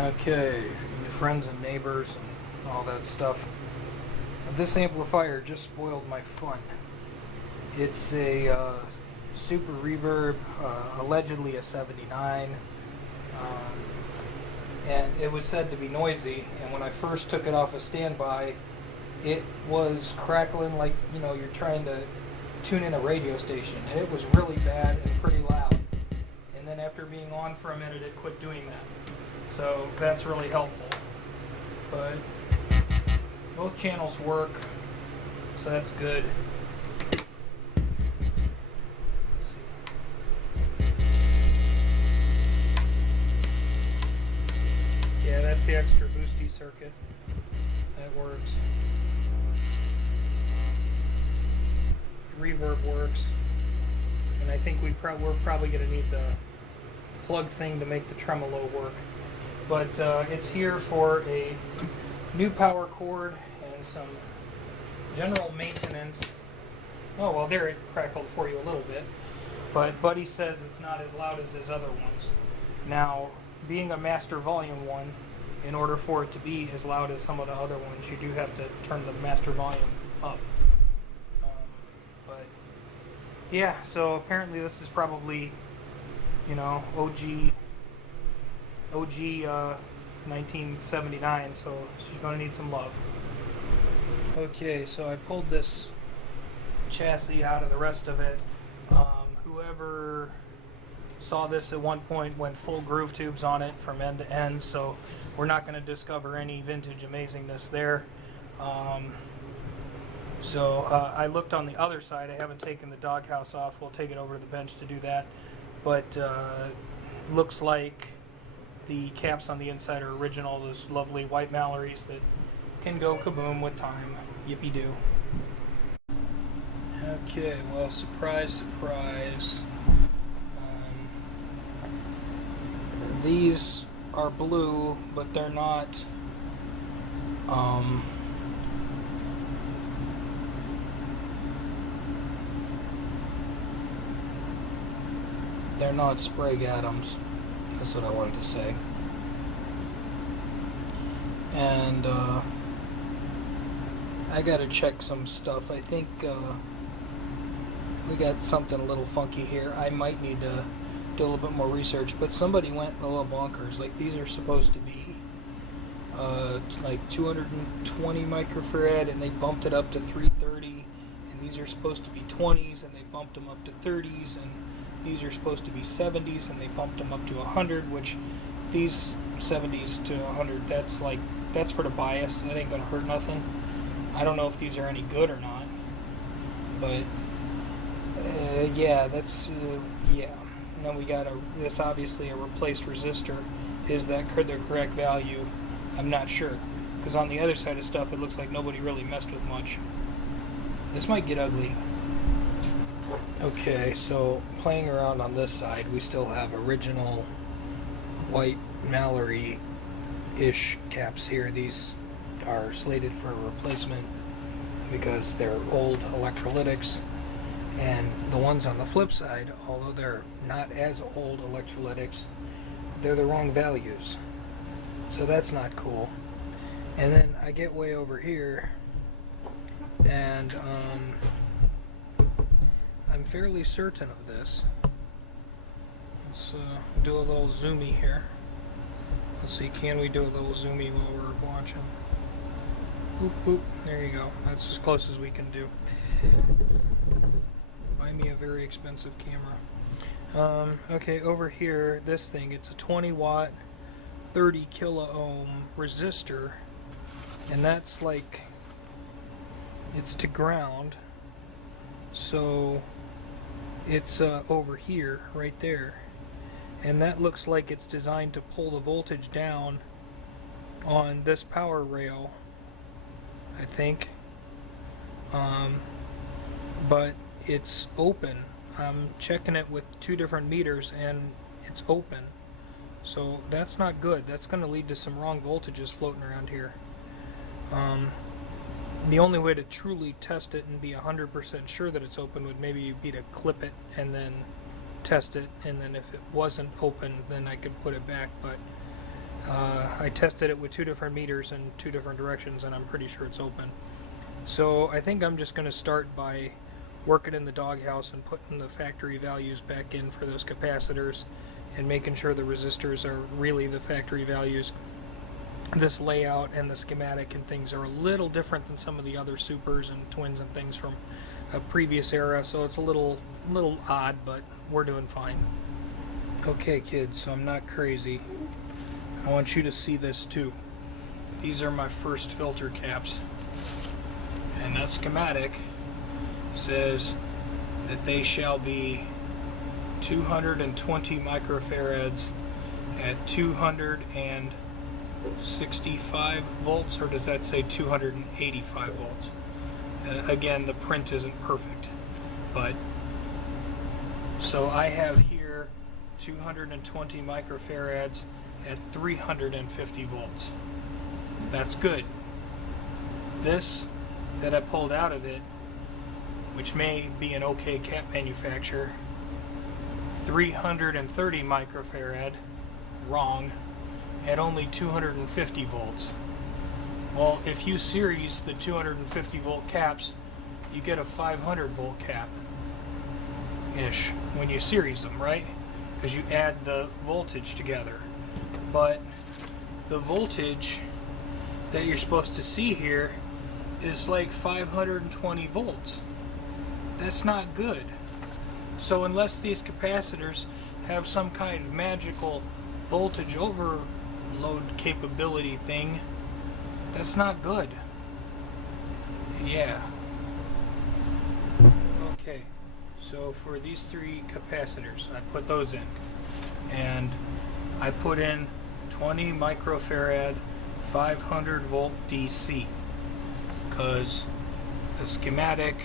Okay, your friends and neighbors and all that stuff. This amplifier just spoiled my fun. It's a Super Reverb, allegedly a 79, and it was said to be noisy. And when I first took it off a standby, it was crackling like, you're trying to tune in a radio station, and it was really bad and pretty loud. And then after being on for a minute, it quit doing that. So that's really helpful. But both channels work, so that's good. Let's see. Yeah, that's the extra boosty circuit. That works. Reverb works. And I think we're probably going to need the plug thing to make the tremolo work. But it's here for a new power cord and some general maintenance. Oh, well, there it crackled for you a little bit. But Buddy says it's not as loud as his other ones. Now, being a master volume one, in order for it to be as loud as some of the other ones, you do have to turn the master volume up. But yeah, so apparently this is probably, OG 1979, so she's going to need some love. Okay, so I pulled this chassis out of the rest of it. Whoever saw this at one point went full groove tubes on it from end to end, so we're not going to discover any vintage amazingness there. I looked on the other side. I haven't taken the doghouse off. We'll take it over to the bench to do that. But looks like the caps on the inside are original, those lovely white Mallories that can go kaboom with time. Yippee-doo. Okay, well, surprise, surprise. These are blue, but they're not Sprague Adams. That's what I wanted to say. And I gotta check some stuff. I think we got something a little funky here. I might need to do a little bit more research, but somebody went a little bonkers. Like, these are supposed to be like 220 microfarad, and they bumped it up to 330, and these are supposed to be 20s, and they bumped them up to 30s, and these are supposed to be 70s, and they bumped them up to 100, which these 70s to 100, that's for the bias. That ain't gonna hurt nothing. I don't know if these are any good or not, but yeah, that's yeah. And then we got that's obviously a replaced resistor. Is that the correct value? I'm not sure, because on the other side of stuff, it looks like nobody really messed with much. This might get ugly. Okay, so playing around on this side, we still have original white Mallory-ish caps here. These are slated for replacement because they're old electrolytics, and the ones on the flip side, although they're not as old electrolytics, they're the wrong values, so that's not cool. And then I get way over here, and I'm fairly certain of this. Let's do a little zoomy here. Let's see, can we do a little zoomy while we're watching? Oop, oop, there you go. That's as close as we can do. Buy me a very expensive camera. Okay, over here, this thing, it's a 20 watt, 30 kilo ohm resistor, and that's like, it's to ground, so it's over here, right there, and that looks like it's designed to pull the voltage down on this power rail, I think, but it's open. I'm checking it with 2 different meters, and it's open, so that's not good. That's going to lead to some wrong voltages floating around here. The only way to truly test it and be 100% sure that it's open would maybe be to clip it and then test it, and then if it wasn't open, then I could put it back. But I tested it with 2 different meters in 2 different directions, and I'm pretty sure it's open. So I think I'm just going to start by working in the doghouse and putting the factory values back in for those capacitors and making sure the resistors are really the factory values. This layout and the schematic and things are a little different than some of the other supers and twins and things from a previous era, so it's a little odd, but we're doing fine. Okay kids, so I'm not crazy. I want you to see this too. These are my first filter caps, and that schematic says that they shall be 220 microfarads at 265 volts, or does that say 285 volts? Again, the print isn't perfect, but so I have here 220 microfarads at 350 volts. That's good. This that I pulled out of it, which may be an okay cap manufacturer, 330 microfarad, wrong, at only 250 volts. Well, if you series the 250 volt caps, you get a 500 volt cap ish when you series them, right? Because you add the voltage together. But the voltage that you're supposed to see here is like 520 volts. That's not good. So unless these capacitors have some kind of magical voltage overload capability thing, that's not good. Yeah. Okay, so for these 3 capacitors, I put those in, and I put in 20 microfarad 500 volt DC, because the schematic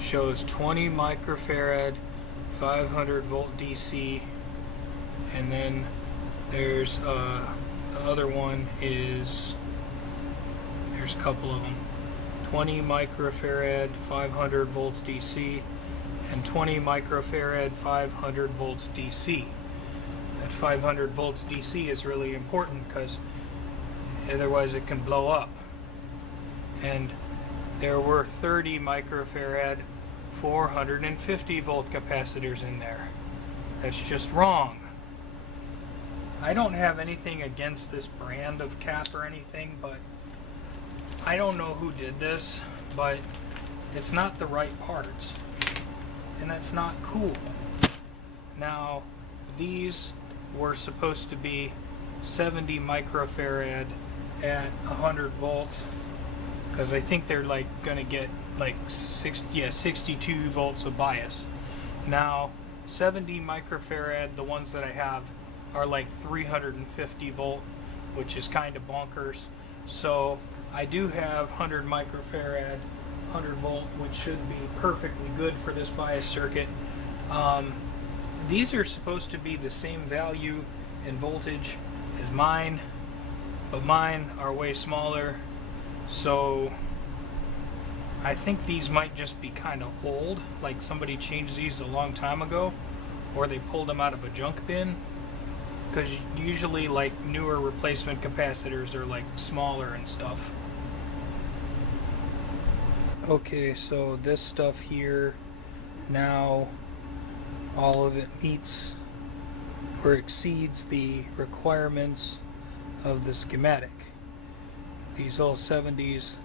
shows 20 microfarad 500 volt DC, and then there's the other one is, there's a couple of them, 20 microfarad 500 volts DC and 20 microfarad 500 volts DC. That 500 volts DC is really important because otherwise it can blow up. And there were 30 microfarad 450 volt capacitors in there. That's just wrong. I don't have anything against this brand of cap or anything, but I don't know who did this, but it's not the right parts, and that's not cool. Now, these were supposed to be 70 microfarad at 100 volts, because I think they're like gonna get like 62 volts of bias. Now 70 microfarad, the ones that I have, are like 350 volt, which is kind of bonkers. So I do have 100 microfarad 100 volt, which should be perfectly good for this bias circuit. These are supposed to be the same value in voltage as mine, but mine are way smaller, so I think these might just be kind of old, like somebody changed these a long time ago, or they pulled them out of a junk bin, because usually like newer replacement capacitors are like smaller and stuff. Okay, so this stuff here, now all of it meets or exceeds the requirements of the schematic. These old 70s,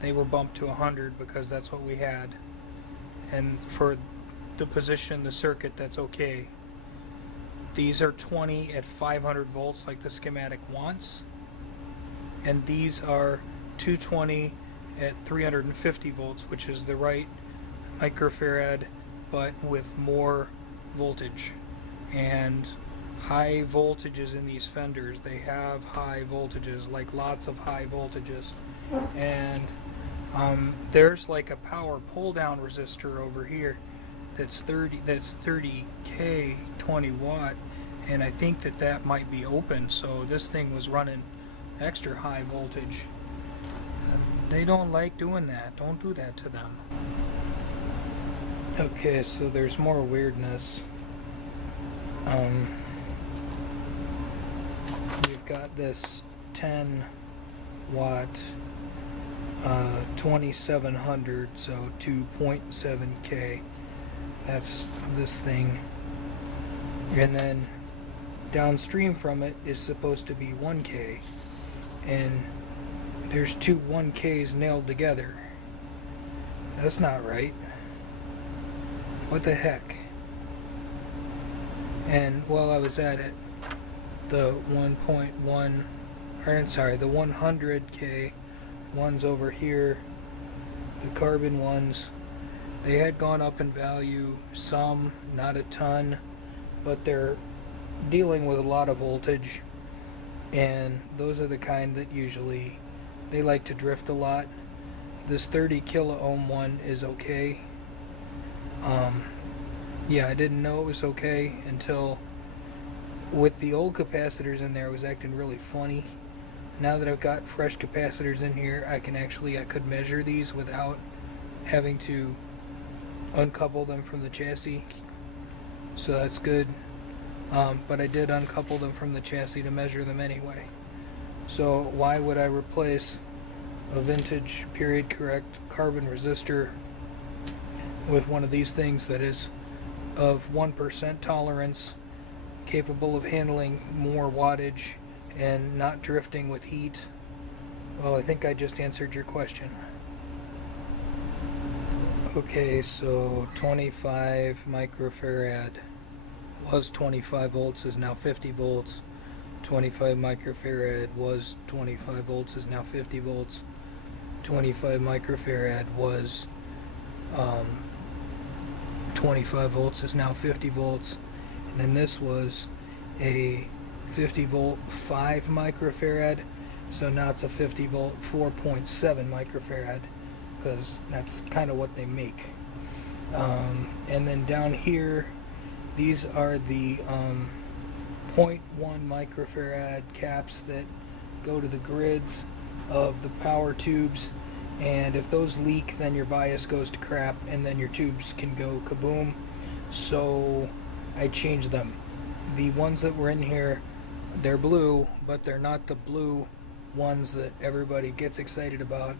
they were bumped to 100 because that's what we had, and for the position, the circuit, that's okay. These are 20 at 500 volts like the schematic wants, and these are 220 at 350 volts, which is the right microfarad, but with more voltage and high voltages in these Fenders. They have high voltages, like lots of high voltages, and there's like a power pull down resistor over here that's 30k 20 watt, and I think that might be open, so this thing was running extra high voltage. They don't like doing that. Don't do that to them. Okay, so there's more weirdness. We've got this 10 watt 2700, so 2.7K. That's this thing. And then downstream from it is supposed to be 1K. And there's two 1Ks nailed together. That's not right. What the heck? And while I was at it, the 1.1, or sorry, the 100K ones over here, the carbon ones, they had gone up in value, some, not a ton, but they're dealing with a lot of voltage, and those are the kind that usually, they like to drift a lot. This 30 kilo ohm one is okay. Yeah, I didn't know it was okay until with the old capacitors in there, it was acting really funny. Now that I've got fresh capacitors in here, I could measure these without having to uncouple them from the chassis. So that's good. But I did uncouple them from the chassis to measure them anyway. So why would I replace a vintage period correct carbon resistor with one of these things that is of 1% tolerance, capable of handling more wattage and not drifting with heat? Well, I think I just answered your question. Okay, so 25 microfarad was 25 volts, is now 50 volts. 25 microfarad was 25 volts, is now 50 volts. 25 microfarad was 25 volts, is now 50 volts. And then this was a 50 volt 5 microfarad, so now it's a 50 volt 4.7 microfarad, because that's kind of what they make. And then down here, these are the 0.1 microfarad caps that go to the grids of the power tubes, and if those leak, then your bias goes to crap, and then your tubes can go kaboom. So I changed them. The ones that were in here, they're blue, but they're not the blue ones that everybody gets excited about.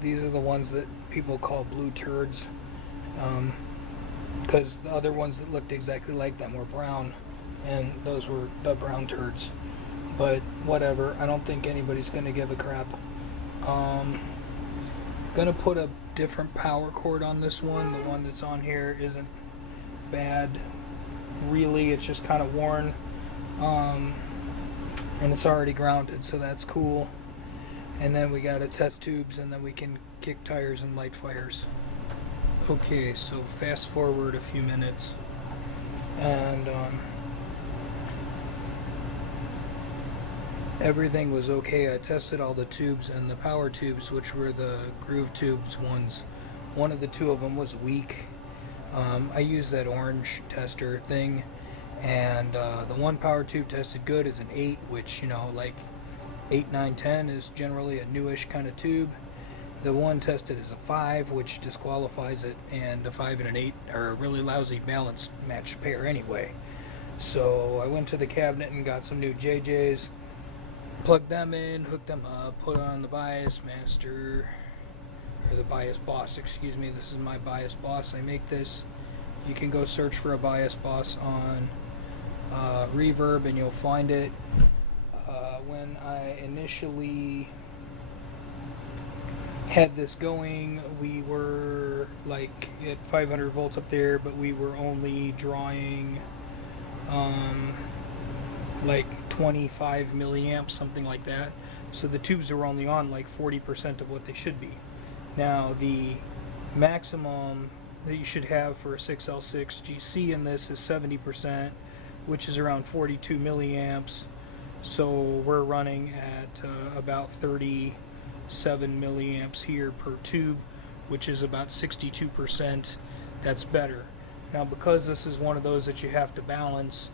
These are the ones that people call blue turds, because the other ones that looked exactly like them were brown, and those were the brown turds. But whatever, I don't think anybody's going to give a crap. Gonna put a different power cord on this one. The one that's on here isn't bad, really. It's just kind of worn, and it's already grounded, so that's cool. And then we gotta test tubes, and then we can kick tires and light fires. Okay, so fast forward a few minutes, and everything was okay. I tested all the tubes, and the power tubes, which were the groove tubes ones, one of the two of them was weak. I used that orange tester thing, and the one power tube tested good as an 8, which, you know, like 8, 9, 10 is generally a newish kind of tube. The one tested as a 5, which disqualifies it, and a 5 and an 8 are a really lousy balanced matched pair anyway. So I went to the cabinet and got some new JJs, plugged them in, hooked them up, put on the bias master, or the bias boss, excuse me. This is my bias boss. I make this. You can go search for a bias boss on Reverb and you'll find it. When I initially had this going, we were like at 500 volts up there, but we were only drawing like 25 milliamps, something like that. So the tubes were only on like 40% of what they should be. Now the maximum that you should have for a 6L6 GC in this is 70%, which is around 42 milliamps. So we're running at about 37 milliamps here per tube, which is about 62%. That's better. Now, because this is one of those that you have to balance,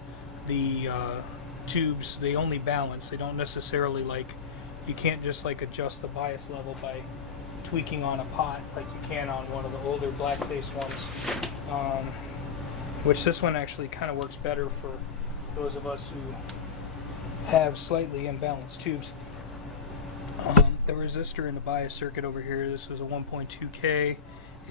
the tubes, they only balance. They don't necessarily, like, you can't just like adjust the bias level by tweaking on a pot like you can on one of the older black-faced ones, which this one actually kind of works better for those of us who have slightly imbalanced tubes. The resistor in the bias circuit over here, this was a 1.2K,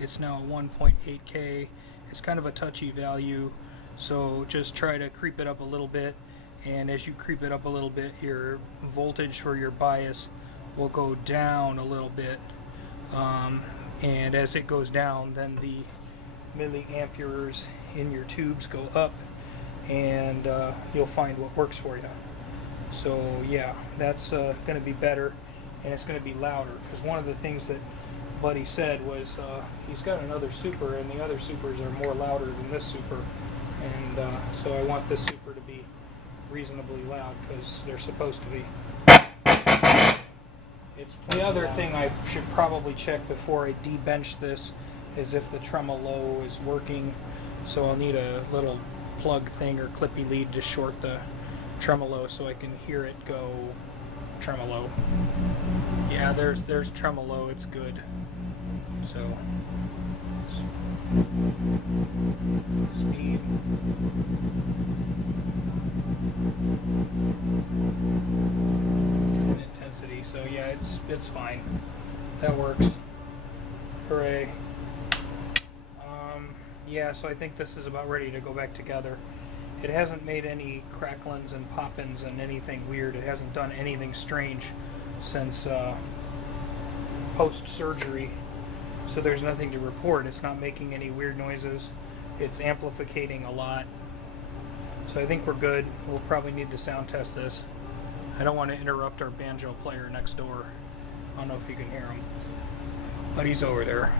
it's now a 1.8K. It's kind of a touchy value, so just try to creep it up a little bit, and as you creep it up a little bit, your voltage for your bias will go down a little bit, and as it goes down, then the milliamperes in your tubes go up, and you'll find what works for you. So yeah, that's going to be better, and it's going to be louder, because one of the things that Buddy said was he's got another Super, and the other Supers are more louder than this Super, and so I want this Super to be reasonably loud, because they're supposed to be. It's the other thing I should probably check before I debench this is if the tremolo is working, so I'll need a little plug thing or clippy lead to short the tremolo so I can hear it go tremolo. Yeah, there's tremolo, it's good. So speed, and intensity. So yeah, it's fine. That works. Hooray. Yeah, so I think this is about ready to go back together. It hasn't made any cracklins and pop-ins and anything weird. It hasn't done anything strange since post-surgery. So there's nothing to report. It's not making any weird noises. It's amplifying a lot. So I think we're good. We'll probably need to sound test this. I don't want to interrupt our banjo player next door. I don't know if you can hear him, but he's over there.